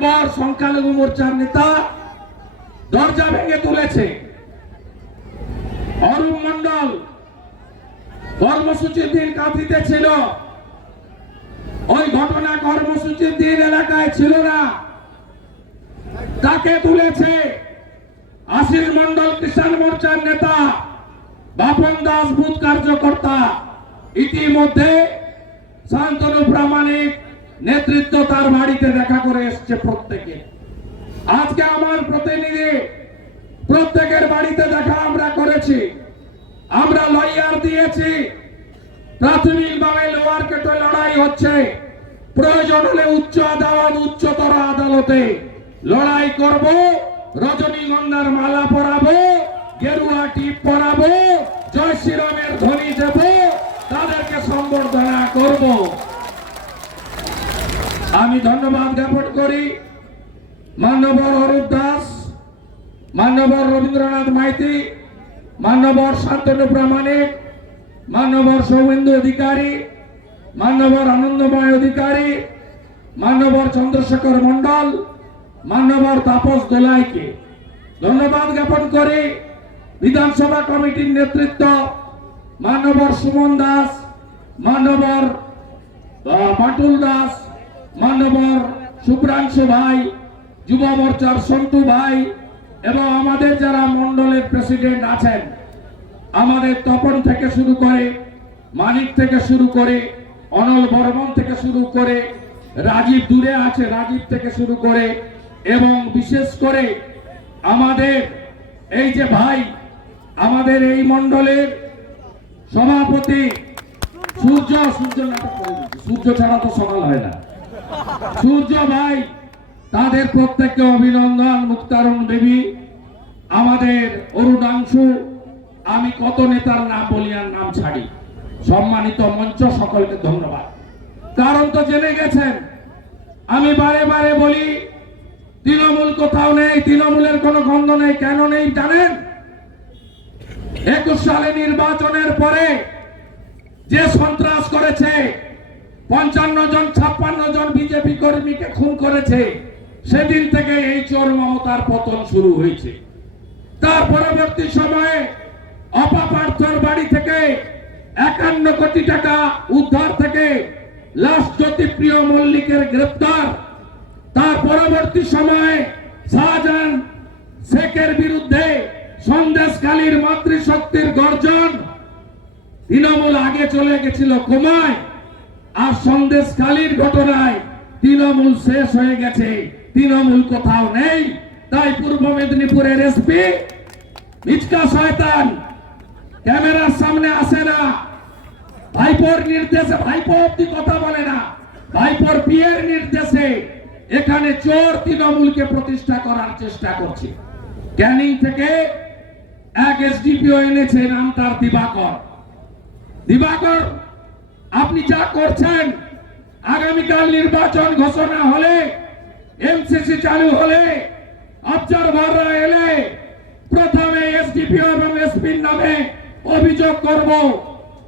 আকবর সংখ্যালঘু মোর্চার নেতা দরজা ভেঙে তুলেছে। অরুণ মন্ডল কর্মসূচির দিন কাঁথিতে ছিল। ওই ঘটনা কর্মসূচির দিন এলাকায় ছিল না। তাকে তুলেছে আশিস মন্ডল কিষাণ মোর্চার নেতা বাপন দাস বুথ কার্যকর্তা। ইতিমধ্যে শান্তনু প্রামাণিক নেতৃত্ব তার বাড়িতে দেখা করে এসছে প্রত্যেকে। আজকে আমার প্রতিনিধি প্রত্যেকের বাড়িতে দেখা আমরা করেছি। আমরা লয়ার দিয়েছি। প্রাথমিকভাবে লোয়ার কেটে লড়াই হচ্ছে। প্রয়োজন হলে উচ্চ আদালত, উচ্চতর আদালতে লড়াই করব। রজনীগন্ধার মালা পরাবো, গেরুয়া টিপ পরাবো, জয় শ্রীরামের ধ্বনি দেব, তাদেরকে সম্বর্ধনা করব। আমি ধন্যবাদ জ্ঞাপন করি। মান্যবর অরূপ দাস, মান্যবর রবীন্দ্রনাথ মাইতি, মান্যবর শান্তনু প্রামাণিক, মান্যবর সৌমেন্দু অধিকারী, মান্যবর আনন্দময় অধিকারী, মান্যবর চন্দ্রশেখর মন্ডল মান্যবর তাপস দোলাইকে। ধন্যবাদ জ্ঞাপন করে। বিধানসভা কমিটির নেতৃত্ব, মান্যবর সুমন দাস, মান্যবর বাটুল দাস মান্যবর শুভ্রাংশু ভাই, যুব মোর্চার সন্টু ভাই এবং আমাদের যারা মন্ডলের প্রেসিডেন্ট আছেন, আমাদের তপন থেকে শুরু করে, মানিক থেকে শুরু করে, অনল বর্মন থেকে শুরু করে, রাজীব দূরে আছে, রাজীব থেকে শুরু করে এবং বিশেষ করে আমাদের এই যে ভাই, আমাদের এই মন্ডলের সভাপতি সূর্য সূর্য নাটক সূর্য ছাড়া তো সকাল হয় না। সূর্য ভাই, তাদের প্রত্যেককে অভিনন্দন, মুক্তারণ দেবী। আমাদের অরুণাংশু, আমি কত নেতার নাম বলি আর নাম ছাড়ি। সম্মানিত মঞ্চ সকলকে ধন্যবাদ। কারণ তো জেনে গেছেন, আমি বারে বারে বলি, তৃণমূল কোথাও নেই, তৃণমূলের কোনো গন্ধ নেই, কেন নেই জানেন? একুশ সালে নির্বাচনের পরে যে সন্ত্রাস করেছে পঞ্চান্ন জন, ছাপ্পান্ন জন বিজেপি কর্মীকে খুন করেছে। সেদিন থেকে এই চোর মমতার পতন শুরু হয়েছে। তার পরবর্তী সময়ে অপাপার্থর বাড়ি থেকে একান্ন কোটি টাকা উদ্ধার থেকে লাশ জ্যোতিপ্রিয় মল্লিকের গ্রেপ্তার। তার পরবর্তী সময়ে শাহজাহান শেখের বিরুদ্ধে সন্দেশকালীর মাতৃশক্তির গর্জন। তৃণমূল আগে চলে গেছিল কমায়। আর সন্দেশকালীর ঘটনায় তৃণমূল শেষ হয়ে গেছে। তৃণমূল কোথাও নেই। তাই পূর্ব মেদিনীপুরের এসপি মিচকা শয়তান ক্যামেরার সামনে আসে না। ভাইপোর নির্দেশে, ভাইপো অব্দি কথা বলে না। ভাইপোর বিয়ের নির্দেশে এখানে চোর তৃণমূলকে প্রতিষ্ঠা করার চেষ্টা করছে। ক্যানিং থেকে এক এসডিপিও এনেছে, নাম তার দিবাকর। দিবাকর আপনি যা করছেন, আগামীকাল নির্বাচন ঘোষণা হলে এমসিসি চালু হলে অবজারভাররা এলে প্রথমে এসডিপিও এবং এসপির নামে অভিযোগ করব।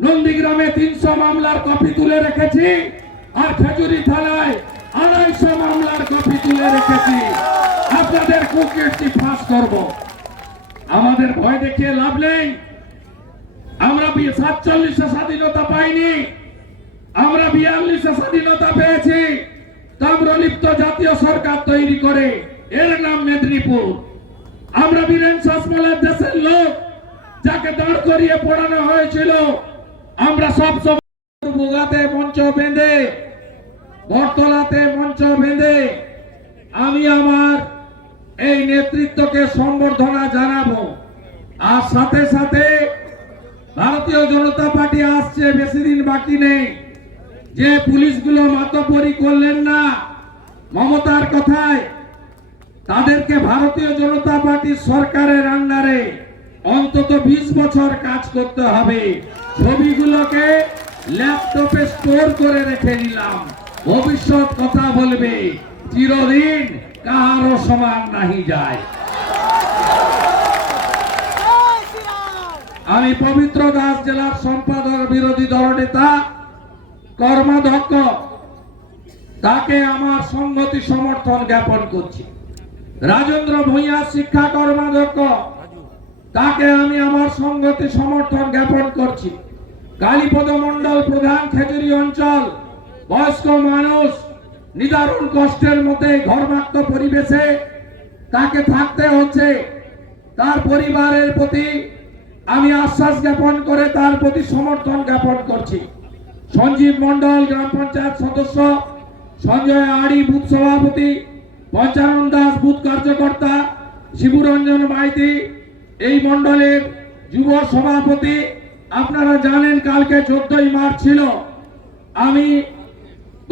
নন্দীগ্রামে তিনশো মামলার কপি তুলে রেখেছি আর খেজুরি থানায় আড়াইশো মামলার কপি তুলে রেখেছি। আপনাদের কুকিরটি ফাঁস করব। আমাদের ভয় দেখিয়ে লাভ নেই। আমরা সাতচল্লিশে স্বাধীনতা পাইনি। আমরা বিয়াল্লিশে স্বাধীনতা পেয়েছি। তাম্রলিপ্ত জাতীয় সরকার তৈরি করে। এর নাম মেদিনীপুর। আমরা বীরেন শাসমলের দেশের লোক, যাকে দাঁড় করিয়ে পড়ানো হয়েছিল। আমরা সব বুগাতে মঞ্চ বেঁধে, বটতলাতে মঞ্চ বেঁধে, আমি আমার এই নেতৃত্বকে সম্বর্ধনা জানাব। আর সাথে সাথে ভারতীয় জনতা পার্টি আসছে, বেশি দিন বাকি নেই। যে পুলিশগুলো মাতপরি করলেন না মমতার কথায় তাদেরকে ভারতীয় জনতা পার্টির সরকারের আন্ডারে অন্তত বিশ বছর কাজ করতে হবে। ছবিগুলোকে ল্যাপটপে স্টোর করে রেখে নিলাম ভবিষ্যৎ কথা বলবে চিরদিন কাহারও সমান নাহি যায়। আমি পবিত্র দাস জেলার সম্পাদক বিরোধী দল নেতা কর্মাধ্যক্ষ তাকে আমার সংগতি সমর্থন জ্ঞাপন করছি। রাজেন্দ্র ভূঁইয়া শিক্ষা কর্মাধ্যক্ষ তাকে আমি আমার সংগতি সমর্থন জ্ঞাপন করছি। কালীপদ মন্ডল প্রধান খেজুরি অঞ্চল। বয়স্ক মানুষ, নিদারুণ কষ্টের মধ্যে ঘরমাক্ত পরিবেশে তাকে থাকতে হচ্ছে। তার পরিবারের প্রতি আমি আশ্বাস জ্ঞাপন করে তার প্রতি সমর্থন জ্ঞাপন করছি। সঞ্জীব মন্ডল গ্রাম পঞ্চায়েত সদস্য, সঞ্জয় আড়ি, বুথ সভাপতি, পঞ্চানন দাস, বুথ কার্যকর্তা, শিবুরঞ্জন মাইতি, এই মণ্ডলের যুব সভাপতি, আপনারা জানেন কালকে চোদ্দই মার্চ ছিল। আমি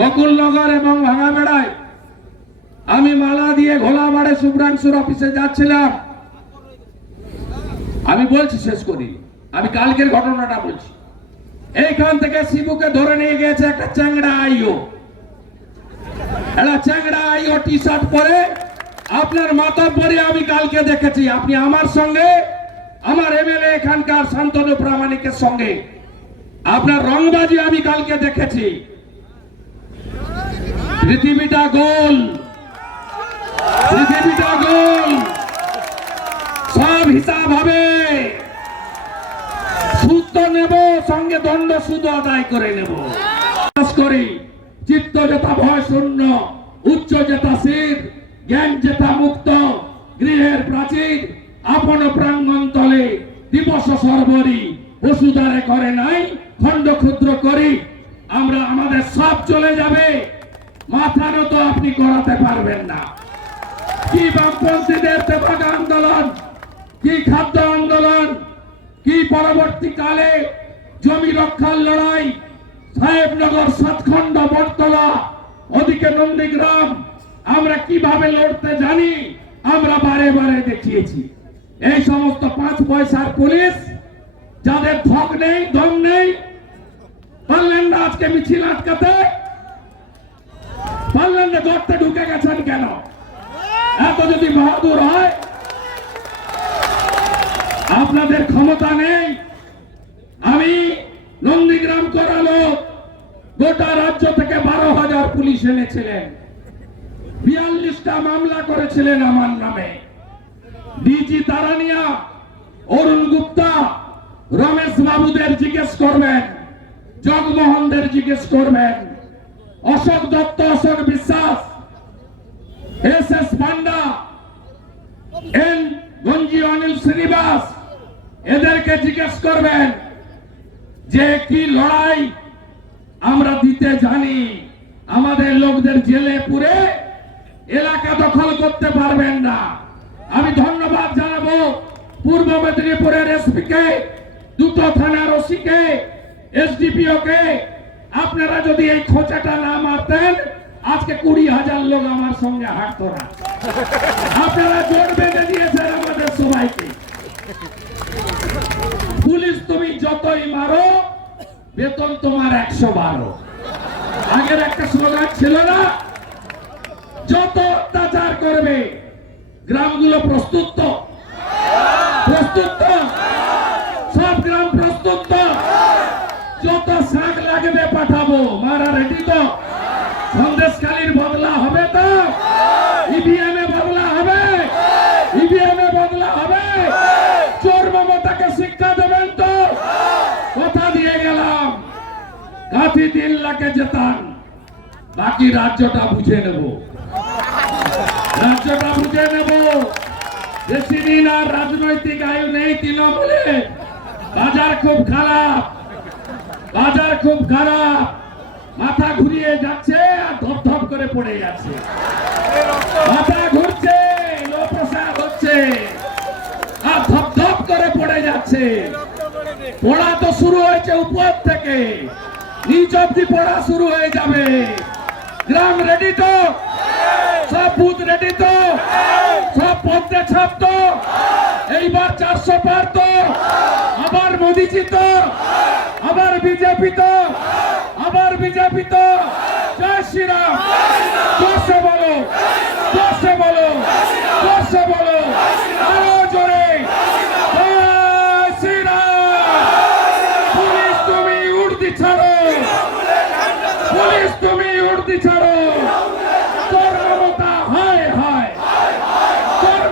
গকুলনগর এবং ভাঙাবেড়ায়, আমি মালা দিয়ে ঘোলাবাড়ে শুভ্রাংশুর অফিসে যাচ্ছিলাম। আমি বলছি শেষ করি। আমি কালকের ঘটনাটা বলছি। এইখান থেকে শিবুকে ধরে নিয়ে গেছে একটা চ্যাংড়া আইও। একটা চ্যাংড়া আইও টি শার্ট পরে আপনার মাথা পরে আমি কালকে দেখেছি। আপনি আমার সঙ্গে, আমার এমএলএ এখানকার শান্তনু প্রামাণিকের সঙ্গে। আপনার রংবাজি আমি কালকে দেখেছি। পৃথিবীটা গোল। পৃথিবীটা গোল। সব হিসাব হবে। সুদ নেব, সঙ্গে দণ্ড সুদ আদায় করে নেব। করি, চিত্ত যেতা ভয় শূন্য, উচ্চ যেতা শির, জ্ঞান যেতা মুক্ত, গৃহের প্রাচীর, আপন প্রাঙ্গণ তলে দিবস সর্বরি, বসুধারে করে নাই, খণ্ড ক্ষুদ্র করি, আমরা আমাদের সব চলে যাবে মাথারও তো আপনি করাতে পারবেন না। কি বামপন্থীদের তেভাগা আন্দোলন, কি খাদ্য আন্দোলন কি পরবর্তীকালে জমি রক্ষার লড়াই? সাহেবনগর সাতখণ্ড বটতলা, ওদিকে নন্দীগ্রাম। আমরা কীভাবে লড়তে জানি? আমরা বারে বারে দেখিয়েছি। এই সমস্ত পাঁচ পয়সার পুলিশ, যাদের ধক নেই, দম নেই, পারলেন না আজকে মিছিল আটকাতে? পারলেন না গর্তে ঢুকে গেছেন কেন? এত যদি বাহাদুর হয় আপনাদের ক্ষমতা নেই। আমি নন্দীগ্রাম করালো। গোটা রাজ্য থেকে বারো হাজার পুলিশ এনেছিলেন। বিয়াল্লিশটা মামলা করেছিলেন আমার নামে। ডিজি তারানিয়া, অরুণ গুপ্তা, রমেশ বাবুদের জিজ্ঞেস করবেন, জগমোহনদের জিজ্ঞেস করবেন। Ashok Dutta, Ashok Biswas, S S Panda, N Ganji Anil Srinivas এদেরকে জিজ্ঞেস করবেন যে কি লড়াই আমরা দিতে জানি। আমাদের লোকদের জেলে পুরে এলাকা দখল করতে পারবেন না। আমি ধন্যবাদ জানাব পূর্ব মেদিনীপুরের এসপি কে দুটো থানার ওসি কে এসডিপিও কে আপনারা যদি এই খোঁচাটা না মারতেন, আজকে কুড়ি হাজার লোক আমার সঙ্গে হাঁটতো না। আপনারা জোর বেঁধে দিয়েছেন আমাদের সবাইকে। পুলিশ তুমি যতই মারো, বেতন তোমার একশো বারো। আগের একটা স্লোগান ছিল না? যত অত্যাচার করবে, গ্রামগুলো প্রস্তুত তো? প্রস্তুত তো সব গ্রাম প্রস্তুত তো যত শাক লাগবে পাঠাবো মারা রেডি তো সন্দেশকালীর বদলা হবে তো ইভিএম এ বদলা হবে ইভিএম এ বদলা হবে চোর মমতাকে শিক্ষা দেবেন তো কথা দিয়ে গেলাম। কাঠি তিন লাখে যেতাম বাকি রাজ্যটা বুঝে নেব। রাজ্যটা বুঝে নেব। বেশি দিন আর রাজনৈতিক আয়ু নেই তৃণমূলে। বাজার খুব খারাপ। বাজার খুব খারাপ। মাথা ঘুরিয়ে যাচ্ছে আর ধপ ধপ করে পড়ে যাচ্ছে মাথা ঘুরছে লো হচ্ছে। আর ধপ ধপ করে পড়ে যাচ্ছে। পড়া তো শুরু হয়েছে উপর থেকে। নিচ অব্দি পড়া শুরু হয়ে যাবে। গ্রাম রেডি তো? সব বুথ রেডি তো? সব পদ্মে ছাপ তো এইবার চারশো পার তো? আবার মোদিজি তো? আবার বিজেপি তো? আবার বিজেপি তো? জয় শ্রীরাম। বলো। ছাড়ো পুলিশ তুমি উর্দি ছাড়ো। তোর মমতা, হায় হায়। তোর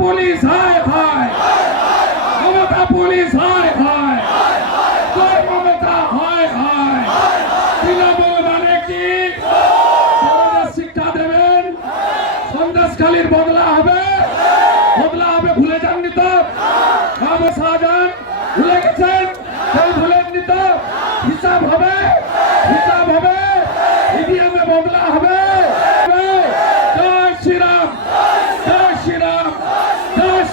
পুলিশ, হায় হায়। মমতা মমতা, হায় হায়। তৃণমূল মানে কি? শিক্ষা দেবেন।